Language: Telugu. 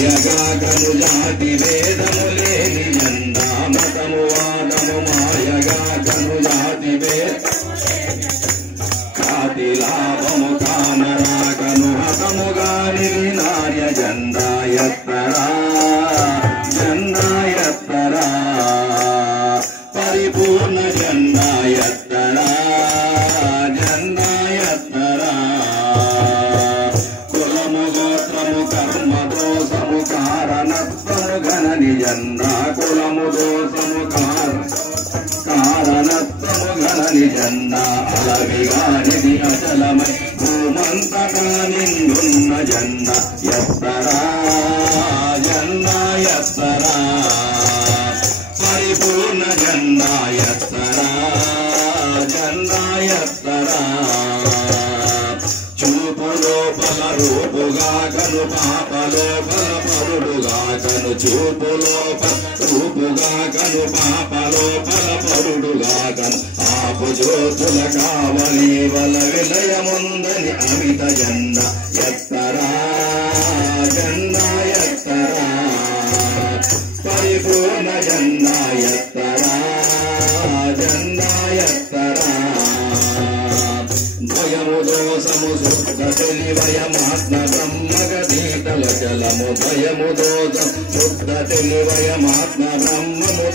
మాయగా కను జాతి భేదము లేని జెండా మతము వాదము మాయగా కను జాతి భేదము కాతి లాభము కానరాకను హతముగా నిలినార్య జెండా ఎత్తరా జెండా ఎత్తరా పరిపూర్ణ జెండా ఎత్తరా జెండా ఎత్తరా కులము గోత్రము కర్మ దోషము కారణత్వము గణని జెండా కులము దోషము కారణత్వము గణని జెండా అలవిగానిది అచలమై భూమంతగా నిండున్న జెండా ఎత్తరా జెండా ఎత్తరా పరిపూర్ణ జెండా ఎత్తరా జెండా ఎత్తరా చూపు లోపల రూపుగా కను పాప లోపల పరుడుగా కను చూపు లోపల రూపుగా కను పాప లోపల పరుడుగా కను ఆపు జ్యోతుల కావలి వల విలయముందని అమిత జెండా ఎత్తరా జెండా ఎత్తరా పరిపూర్ణ జెండా ఎత్తరా జెండా ఎత్తరా భయము దోషము శుద్ధ తెలివయమాత్మ బ్రహ్మగీతల జలము భయము దోషం శుద్ధ తెలివయమాత్మ బ్రహ్మము